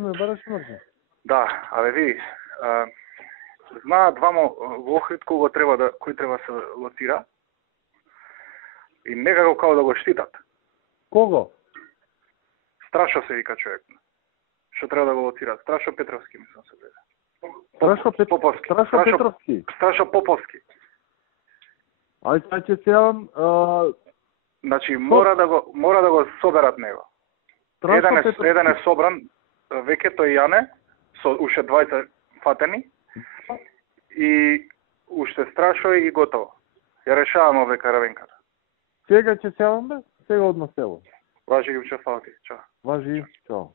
ме бараш мрзо. Да, ви, знаат двама во Охрид кој треба да се лоцира и некако као да го штитат. Кого? Страшо се вика човек. Што треба да го лоцират? Страшо Петровски, мислам се гледа. Поповски. Страшо Петровски. Страшо Поповски. Ајде, сега ќе се јавам. Значи, мора да го соберат него. Еден е собран, веќе тој Јане, со уште двајца фатени, и уште Страшо и готово. Ја решаваме овде каравенката. Сега ќе се јавам, бе? Сега одма село. Важи ги учествалки. Чао. Важи, чао.